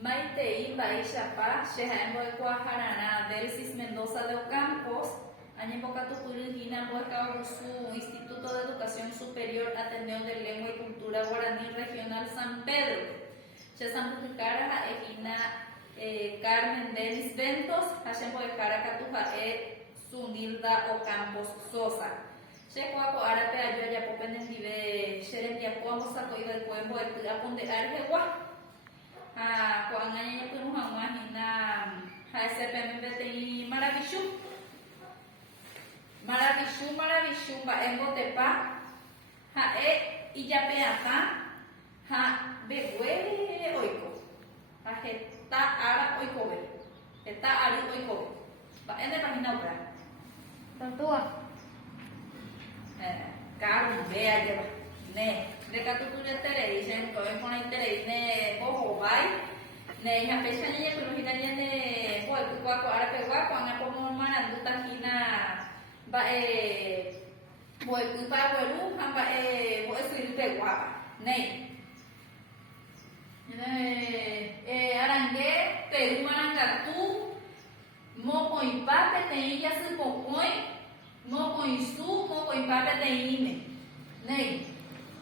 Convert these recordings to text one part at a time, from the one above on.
Maitei Baixapá, Xerraembo Equajarana, Delcis Mendoza de Ocampos, Añepocatupurugina, Boecabusu, Instituto de Educación Superior Ateneo de Lengua y Cultura Guaraní Regional San Pedro, Chesambucara, Egina Carmen Denis Ventos, Hachemboecara Catujae, Sunilda Ocampos Sosa. Checoaco Arape Ayoya Popenendive, Xerembiapo, Mosacoiba el Cuembo, el Aponde Arjegua. Con año que nos imagina a ese PMBTI maravilloso, va en Botepa, y ya peata, bebé oico, está ara oico, está ari oico, va en la página web. Tantua. Caro, vea, lleva, ne. De Catuturia Televisión, que con la televisión Bojo Bay, ne ya fecha niña pero hina ne boy kuako arape wako anga como mananduta hina ba boy kupa weru hamba boy sirpe guapa ne arangue Perú marangatu moco impate teilla se pocoi moco insu moco impate teime ne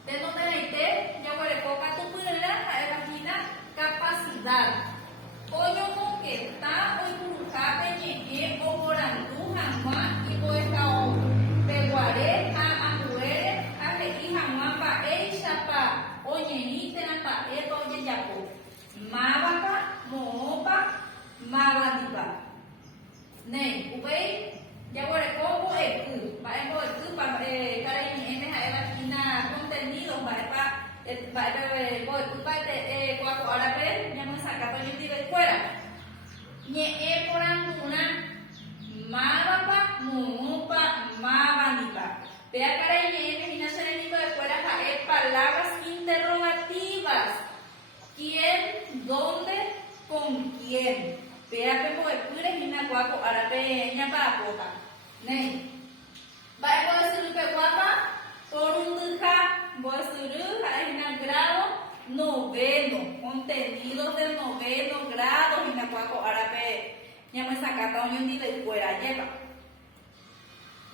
tengo que ya huele poca tu pulera imagina capacidad oyo con que está hoy curuja peñeque o morandu jamás y poeta o peguare a muere a que jamás pa eisa pa oye ni tena pa epa oye yapo mabapa moopa mabandipa ne ubei ya huele como va en el pa cara y en esa imagina contenido va ahora ver, ya me saca todo el de fuera. Nye por anguna, mabapa, mupa, mabanipa. Vea cara y imagina ser el libro de fuera, palabras interrogativas. ¿Quién? ¿Dónde? ¿Con quién? Vea que por el pure y una guapo, ahora ve, ña para pota. Ne. Va a decir que guapa, por un duja. Voy a subir en el grado noveno, contenidos del noveno grado, y me acuerdo ahora que ya me saca un día de fuera, lleva.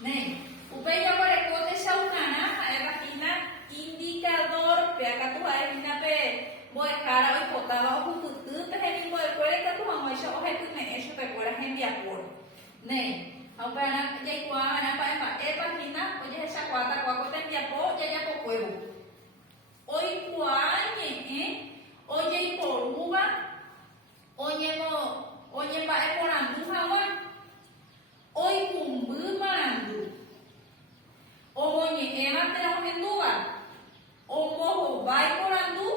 Ne, usted ya por el cote shaunana, a la página indicador, pe acá tú vas a ir a pe, voy a cara hoy potaba o putu, te he visto de fuera que tú vamos a echar hoja que me hecho de fuera en diapor. Ne. Aunque ana ya igual para página oye esa cuatro te diapo ya por huevo hoy cuañe oye por uva oye va por andu jamás hoy cumbu marandu oye eva te la menduga o mojo va por andu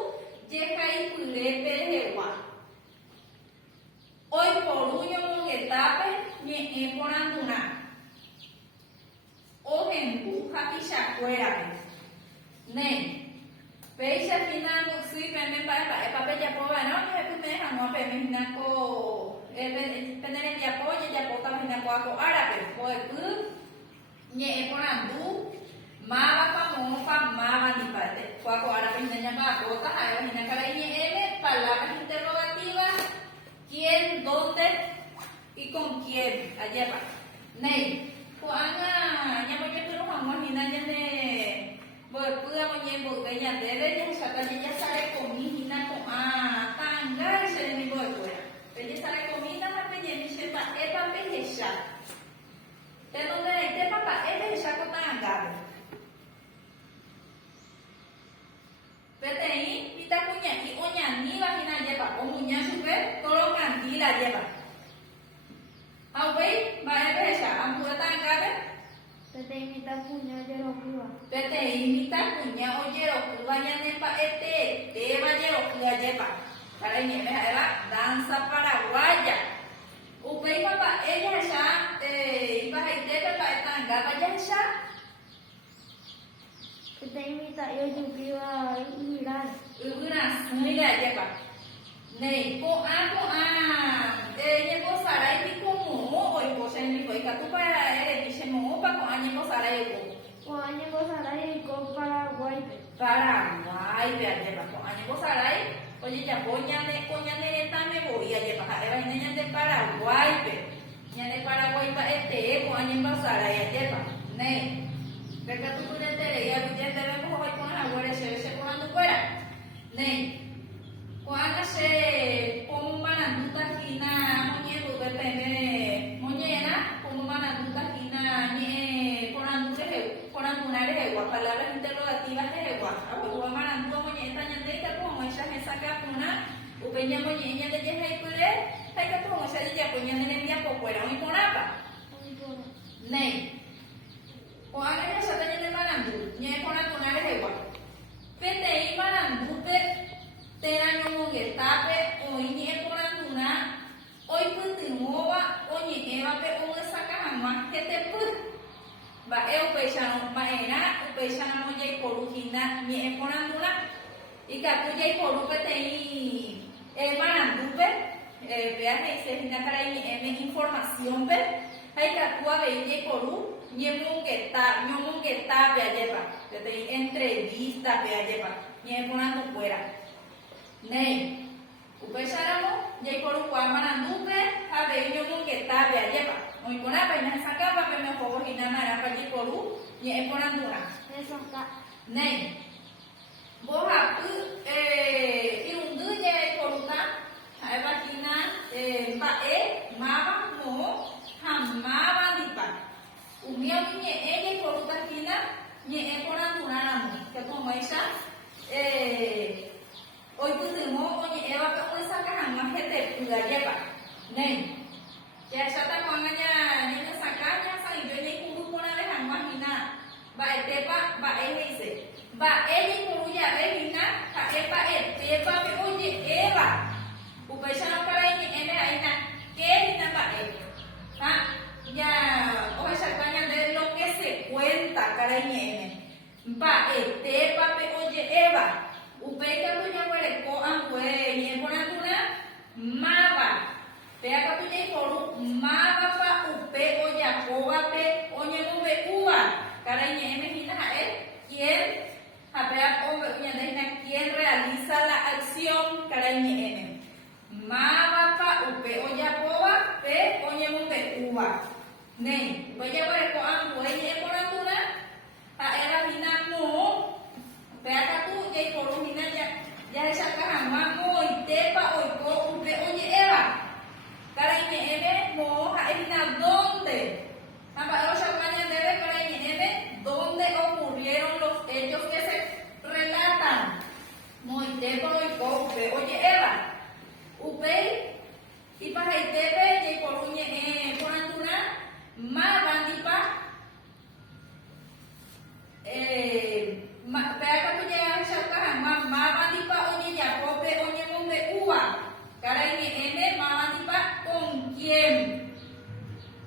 llega y pure perejewa hoy por uño monetape ni por anduna o en happy shakuera ne pecha final si me para papel ya poba no que tú me dejas no pe me nako tener ya apoyo ya pota me nako ako árabe fue tú ni por andu maba pa mo pa maba ni parte fue ako árabe ni llama pota a ver ni cara ni palabras interrogativas quién dónde y con quién allá va nei kuanga nya mo ye pero hamo hina nya ne bo puda mo ye bo ya debe ya sata ya sale comida con tanga se ni bo fuera pero ya sale comida ma pe ye ni se pa e pa pe hesha te donde te papá e pe hesha con tanga Vete ahí, pita puña y oña ni va hina lleva o muña super todo candila lleva Away, va a ver esa, amueta gabe. Te imita puño de rocuba. Te imita puña o yerocuba ya nepa te va yerocuba lleva. Para ni me era danza paraguaya. Upei papá, ella ya iba a ir de para tanga, vaya ya. Te imita yo yupiba mirar. Mira lleva. Nei, ko llevo sarai ni como hoy cosa ni fue que tú para dice mo pa con año sarai ko. O año sarai ko Paraguay. Paraguay, vea lleva con año sarai. Oye ya coña ne tan Nei. Mereka tu kuda tere ya bujan tere ko hoy ko na wala se ko andu fuera. Nei. Ko ana se pomana duta hina monye bu bepeme monye na pomana duta hina ni konan dunare hewa palabras interrogativas de hewa. Abu mana ndu monye tanya de ka ko mo sha saka puna upenya monye nya de hai pule hai ka ko mo sha ya punya ne dia ko fuera hoy ko napa. Nei. O ana sa tanya de manandu nye konan dunare hewa. Pete i manandu pe tera nyonge tape o ini konan duna oi putu moa o ni eva pe o saka hama kete put ba eu peixano maena o peixano mo jai poruhina ni konan duna ika tu jai poru pe tei manandu pe vea que se hina para ini información pe hai ka tua ve jai poru nyonge ta pe ayepa pe tei entrevista pe ayepa ni konan tu fuera. Nei, upesaramo, jai koru kwa manandupe, habe inyo munge tabe ayepa. Oi kona pa ina sakapa pe me fogo hinana ra pa jai koru, ni e konandura. Saka. Nei. Boha pu iundu jai koru ta, hai pa hina ba mama mo hamma dipa. Umia ni jai koru ta hina, ni e konandura namu. Ke to maisa hoy pudimos oye eva pe hoy saca jamás gente puda lleva nei ya chata manganya ni saca ya sai yo ni kudu pona de jamás hina ba etepa ba ese ba ele kudu ya de hina ka epa etepa pe oye eva upesha no para ni ene aina que hina ba ha ya hoy saca de lo que se cuenta cara ni ene ba etepa pe oye eva upeka punya wale ko angwe ni ponatuna mava pea ka punya koru mava pa upe oya koga pe onye nube uva cara ni eme hina quién pea ombe unya dehna quién realiza la acción cara ni eme mava pa upe oya koga pe onye nube uva nei oya wale ko angwe ni ponatuna era hina no Peaka tu jai koru hina ya saka hama mo itepa oiko upe oye eva. Cara ini eme mo ha hina dónde. Hamba ero shakanya debe cara ini eme dónde ocurrieron los hechos que se relatan. Mo itepa oiko upe oye eva. Upe y para itepe jai koru nye ponantuna ma bandipa Peaka punya shaka mama dipa onye yakope onye mumbe uwa. Cara ini ene mama dipa con quién.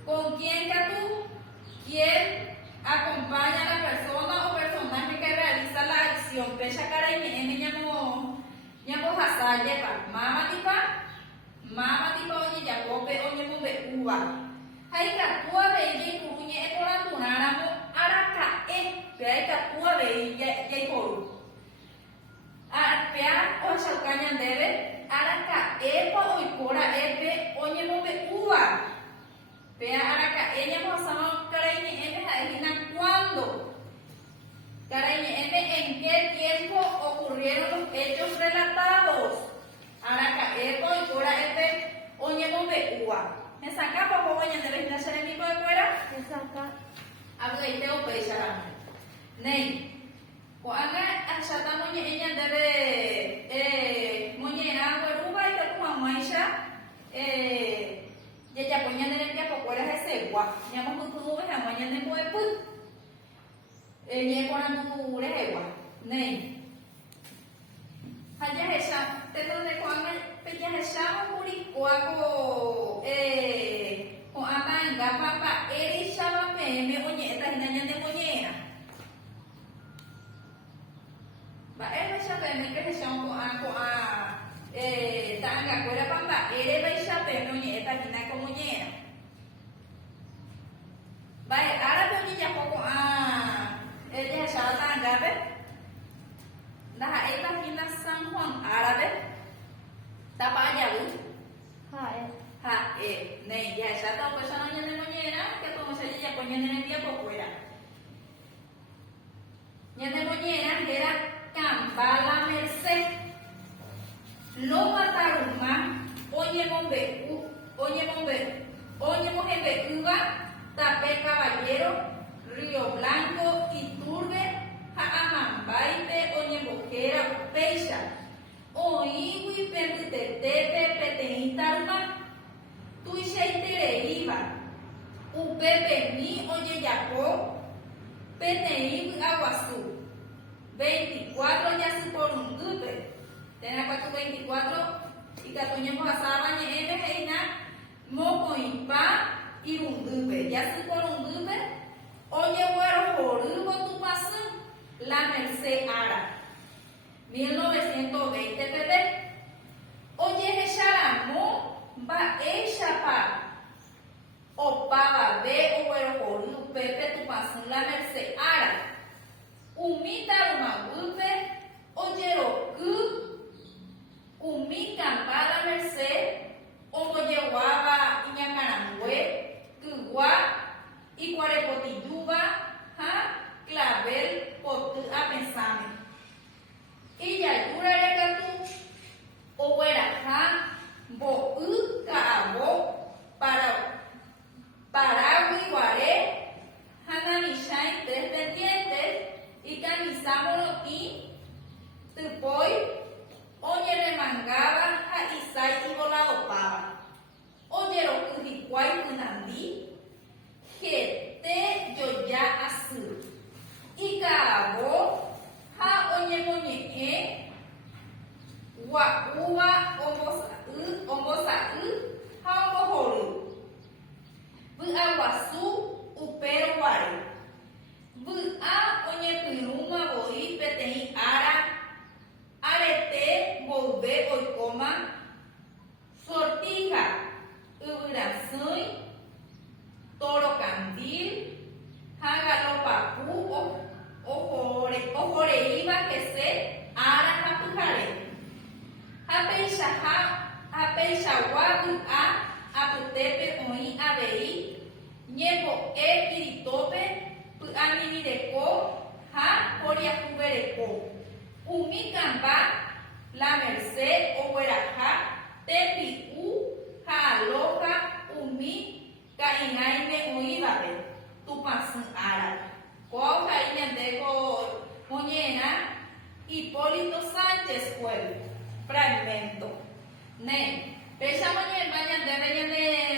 ¿Con quién que tú? ¿Quién acompaña a la persona o personaje que realiza la acción? Pesha cara ini ene nyamo hasaye pa. Mama dipa onye yakope onye mumbe uwa. Hai ka tua beji kunya ekoran tunaramo araka pea ka tua be jai koru pea o shaukanya debe araka epa oikora epe onye mobe uva pea araka enya mo sama karaini eme hina cuándo karaini eme en qué tiempo ocurrieron los hechos relatados araka epa oikora epe onye mobe uva esa capa como enya debe hina seremiko de fuera Saka. Abu ite o paisara nei ko anga asata monye enya debe monye na ruba ite ko maisha ya ponya ne ya ko kwera ese gua nya mo kutu be ha monye ne ko eput nye ko na tu re hewa nei haja hesa te to ne ko anga pe ya hesa mo muri ko ako ko amanga papa eri shaba me onye eta hinanya ne monye ba ere shaba me ke shaba ko tanga kwera pamba ere ba shaba me onye eta hina ko monye ba ara pe ni ya ko ya shaba tanga be nah eta hina San Juan árabe tapa aja lu nei ya shaba ko shana ne monye na que como se ya ponye ne dia po fuera moñera era Cambala Merced. Lo mataron más, oye Mojembe Uva, Tapé Caballero, Río Blanco, Iturbe, Jaamambaite, oye Bojera, Upeixa, Oiwi, Pergutetepe, Peteintarma, Tuixeitere Iba, Upepe Mi, oye Yapo, Peteiwi Aguazú, 24 ya se por un dupe. Tena 424 y Catoño Pasaba Ñeme Heina Moco y Pa y Rundupe. Ya se por un dupe. Oye, bueno, Jorugo tu paso la Merced Ara 1920 pp. Oye, Echaramo va Echapa Opaba ve o bueno, Jorugo Pepe tu paso la Merced Ara. Umita Rumagupe, Oyero Ku, Umika para Merced, Omoyeguaba, Iñacarangüe, Kugua, Icuarepotiyuba, Ha, Clavel, Potu, Apensame. Iyayura Recatu, Ohueraja, Bo, Kaabo, Paraguay, Guaré, Hanamishain, tres pendientes. Y camisámoslo y tupoy, oye remangaba, a Isai y volado pava. Oye lo cujicuay kunandi, jete yoya azul. Y cabo, ha oye moñe, guacuba, ombosa, ha omojoru. Bu aguazú, upero guare. Bua oñe piruma boi petei ara arete volve oikoma sortija uvirasui toro candil hagalopapu ojoreiva kese ara hapujare hapeixagua bua aputepe oi avei ñepo iritope Aminireko, ha, Oriacubereko, Umicamba, la Merced, Ohueraja, Tepi, ha, Aloja, Umi, Cainaime, Oibabe, Tupasun Ara, Coja, Iñandeco, Moñena, Hipólito Sánchez, Pueblo, fragmento, Ne, Pecha Moñena,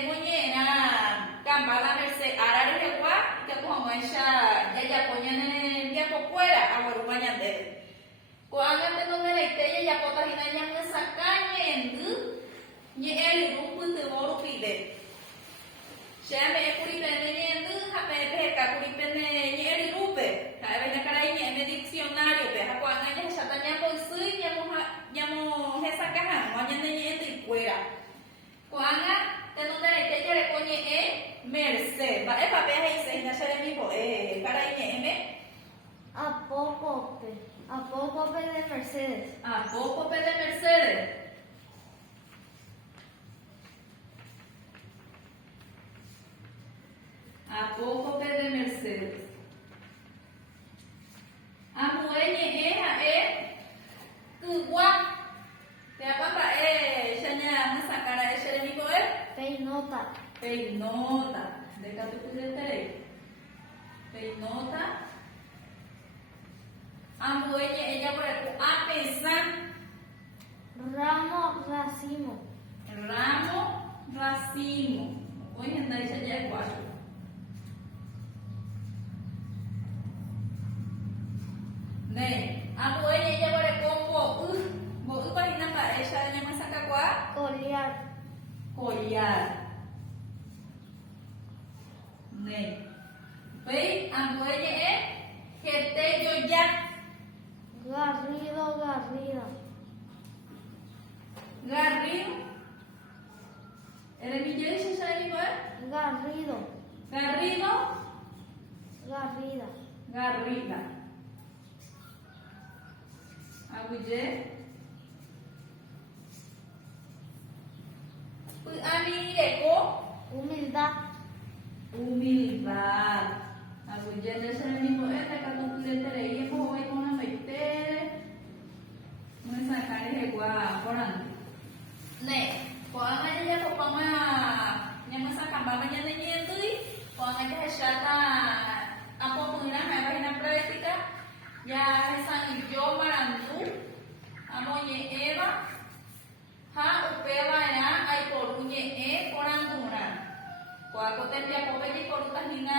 Moñena, Cambala Merced, Ara, Regua, que como ella ya ponían en tiempo fuera a Guarumaña de cuando te no me la idea ya pota y ya me sacan en ni el grupo de oro pide ya me curipene ni en me peca curipene ni el grupo a ver la cara y en diccionario pero cuando ella ya tenía por sí ya mo esa caja mañana ni en fuera cuando te no me la idea le pone Merced, va el papel ahí se inicia el mismo, para INM. Apócope de Mercedes. Apócope de Mercedes. Apócope de Mercedes. Amueñe Tugua. Te apapa Shania Musakara Sheremiko Peinota. Peinota. De capítulo 3. Peinota. Amueñe ella por el a pensar. Ramo racimo. Hoy en día ya es guacho. Ne, amueñe ella por el combo. Bo página para ella de más acá collar. Ne. Ve, amueñe que te yo ya. Garrido. Garrido. ¿El millón se sabe igual? Garrido. Garrida. Aguille. Aminireko. Humildad. Aguille, ese es el mismo. Esta que tú le tenías, pues hoy con una sacar el guaporán. Ne, poang aja ya popama yang masakan babanya nanya tu, poang aja syata apa pengenang hai bahina praktika ya sang yo marandu amonye eva ha upeva ya ai porunye poranguna. Kwa koten dia popeji poruta hina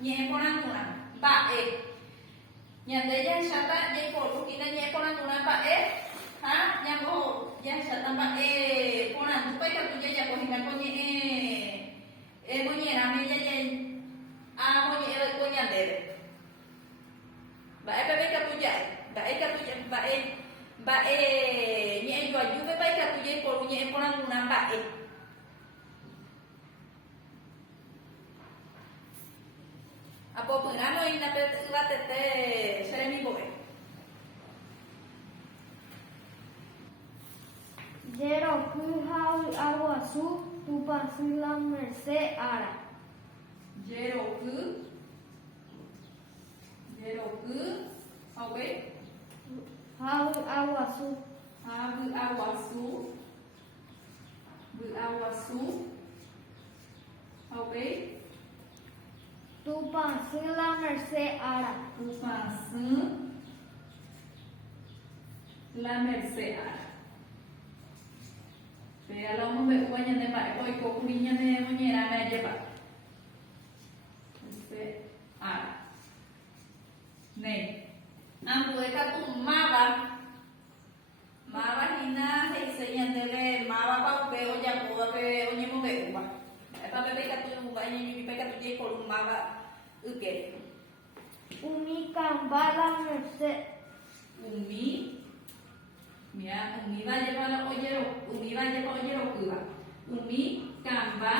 nye poranguna. Ba Nyanda ya syata je poru kina nye poranguna ba ha nyambo ya syata ba porang tu pai ka tu ya ko hina ko nye mo nye rame ya mo nye ko nyande ba ka tu ya ba nye yo ju be pai ka tu je poru nye poranguna ba Apo pengrano ina pe latete seremi boe. Jero kuhau aguasu tupasila merced ara. Jero ku oke. Hau aguasu Ha bu awasu oke. tupasila merced ara. Tupasu la merced. Vea lo mo be uanya ne ba ko ko kurinya ne mo nyera na je ba. Ne. Ambu eka tu mava hina he señandele mava pa pe oya po pe onye mo be uba. Pa pe ka tu uba ni pe ka tu je ko mava uke. Umi kambala merced. Umi va a llevar a oyero kuba. Umi kamba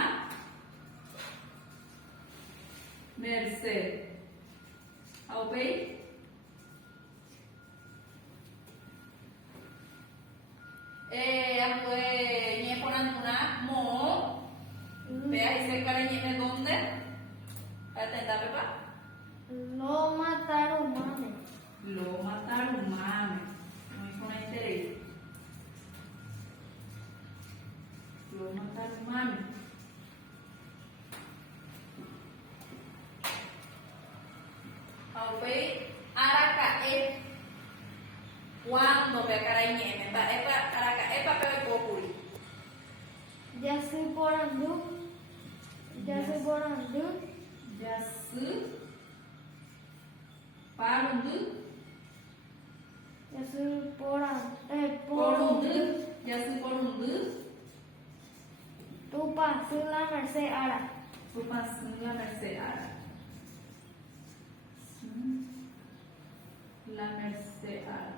merced. Okay? Nye porantuna mo. Vea y se cara nye dónde. Atenta pepa. Lo mataron mame. Lo mataron mame. Muy con interés. Lo mataron mame. Okay. Araka cuando pe cara nyeme ba araka pa pe kokuri. Yasu porandu. Yasu parundu. Yasu Porundu. porundu. Yasu porundu. Tupasila merced ara. Tupasun la merced ara. La merced ara.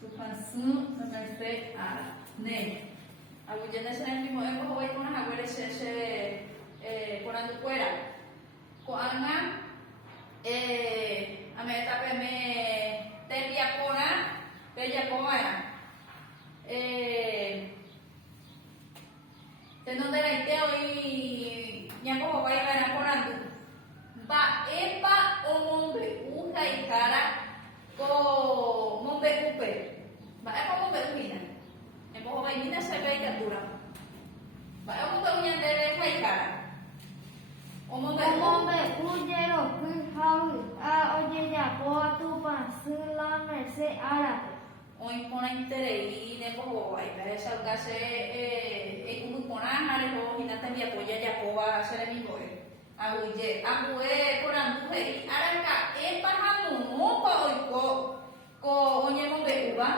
Tupasun la merced ara. Ne. Abu jenda sana ni mo ko hoy ko na hagore se porando fuera. Ko anga ame tape me telia pona bella pona donde la idea hoy nyako hoy para porando ba epa o mombe uja y cara ko mombe upe ba epa mombe umina empo hoy mina se ve dura ba epa mombe unya debe kai cara o mombe Omombe ujero kuhau a oyeya poa tupasila merced ara. Hoy pona interés de poco hay para esa case como pona hare ho hinata mi apoya ya poa sere mi boy abuye poran mujer araka pahamu mo pa hoy ko onye mo be uba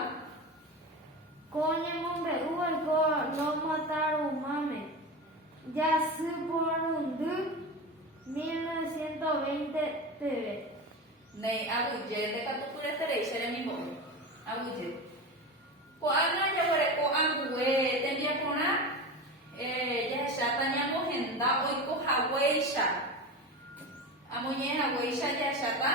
Coñe mombe uva ko lo mataron mame. Yasu porundu 1920 TV. nei abuye de katukure tere sere mi boy abuye ko ana ya gore ko angue tendia pona ya shatanya mo henda hoy ko haweisha amonye haweisha ya shata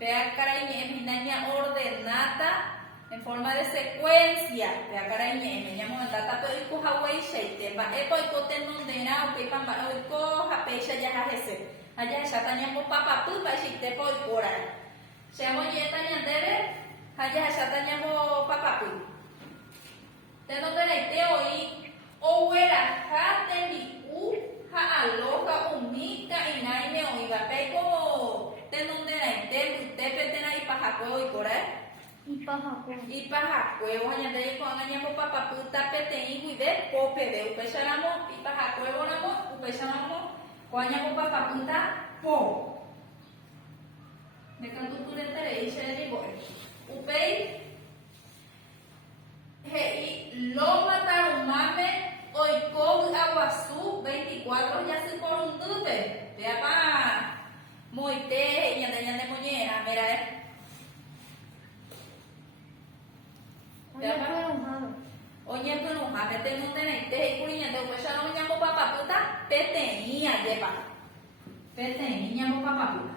vea caray minanya ordenada en forma de secuencia vea caray me llamo data pero ko haweisha te ba e ko tenondera o pe pamba o ko hapeisha ya hase Allá chata ñambo papapu pa chiste po ora. Chamo yeta ñandere, allá chata ñambo papapu. Te no te hoy owera ha tembi u ha aloha umika inai me oiga pe como te no te petena y paja hoy ora. Ipahakuevo añandere con añambo papapu tapete y guide pope de upecharamo ipahakuevo namo upecharamo con añambo papaputa po. Me canto tu letra y se le digo upei hei lo mataron mame hoy con aguazú 24 ya se por un dute vea pa moite ñande moñera mira Oye, tú no sabes, te no tenés, te escuchando, pues ya no me llamo papá puta, peteña, lleva. Peteña, llamo papá puta.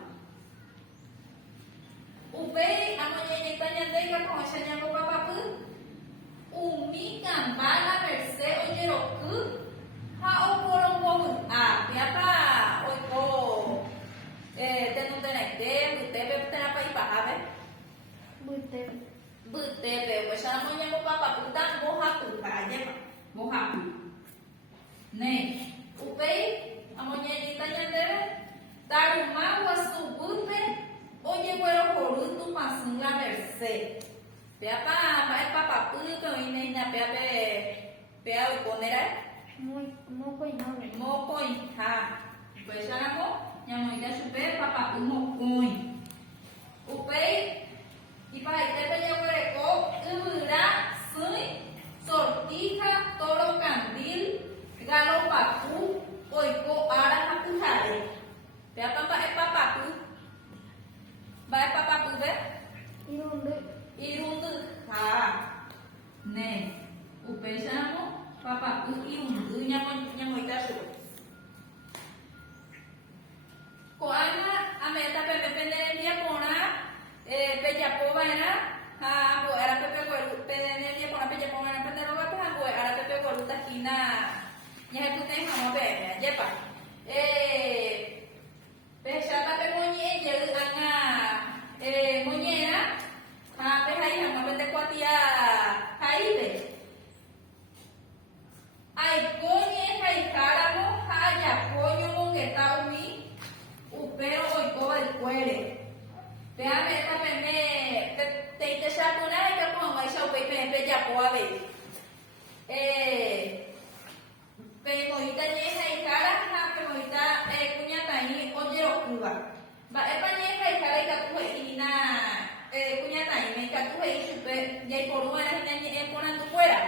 Upe, amo ñeñita ñandega, con esa llamo papá puta. Umi, gambala, merced, oye, lo que, ha, o por un poco, piapa, oigo, te no tenés, te tenés para ir para ver. Bute pues ya no llamo papá puta mojaku para llevar mojaku ne upei amoñerita ñandere taruma wasu bute oye bueno joru tu pasun la merced pea papá puta ine na pea ponera moko hija pues ya no llamo ya supe papá moko upei y para este peña hueco, ubra, sui, sortija, toro candil, galo papu, oiko, ara, japujare. Vea papá, es papapu. Va es papapu, ve? Irundu. Ne. Upechamo, papapu, irundu, ñamoita su. Koana, ameta, pepe, penderendia, pona. Pejapo era pepe pedenelia con la pejapo era pendero va pejapo era pepe goluta kina ya tú te hamo be yepa pechata pe moñe ye anga moñera ha pe hai hamo be kwatia haibe ai coñe hai caramo haya coño mongeta umi upero oiko el cuere Déjame esta peme te saco una que pongo ahí sau pe ya po a ver. Pe moita ñeja y cara na pe moita cuñata y oye okuba. Va e pa ñeja y cara y ka tu y na cuñata y me ka tu y super ya y por una na ñe ponando fuera.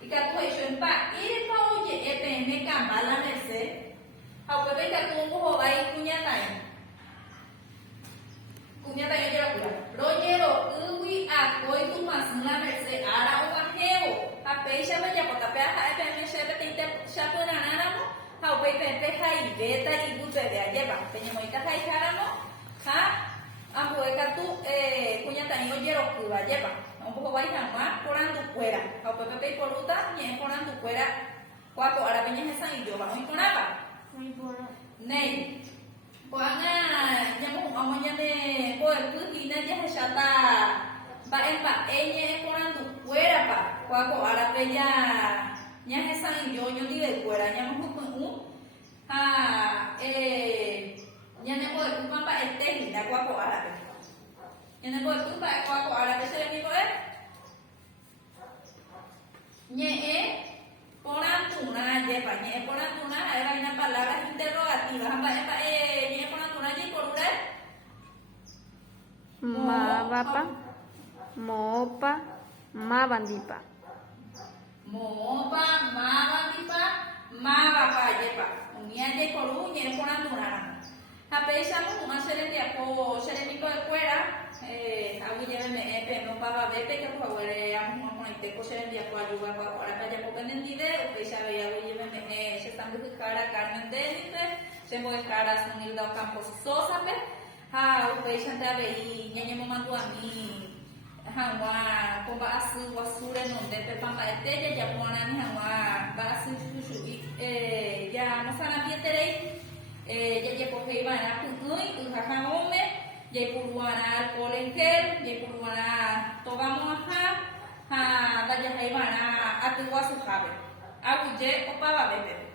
Y ka tu y en pa y pa oye pe me cambala merced. Au pe ka tu ngo va y cuñata y Kunyata yang jelas Rojero, uwi akoi tu masna merce ara o ajeo. Ape siapa ya kota pe ha pe me siapa tinte siapa nana mo. Ha pe hai beta ibu te de aja ba. Pe moita hai karamo. Ha ambo eka tu kunyata yang jero ku aja ba. Ambo vai hama porando fuera. Ha pe poruta ni porando fuera. Kuako ara pe esa idioma. Oi konapa? Nei. Kuanga nyamu amonya ne poe puti na ya chata ba enye porando fuera pa kuako ara pe ya nya esa yo ni de fuera nyamu ku nya ne poe ku pa este da kuako ara pe nya ne poe ku pa kuako ara pe se ni poe nye porantuna ye pa nye porantuna era una palabra interrogativa pa nye porantuna ye por usted ma bapa mopa ma bandipa ma bapa ye pa unia ye por nye porantuna apesamos una serie de apo serie de fuera abu lleve pe no papa vete que por favor amo con este coser de apo ayuda para ya porque en video que ya veía abu lleve se están buscando Carmen Denite se voy cara son Hilda Campos Sosa pe upe chanta vei nyenye mamando a mí hawa ko ba asu wasure no de pe pampa este ya pona ni hawa ba asu ya no sana bien terei ya porque iban a punui, ujaja ome, ya puruana al colegio, ya puruana togamos a vaya iban a tu guasu jabe. Aguye opa va bebé.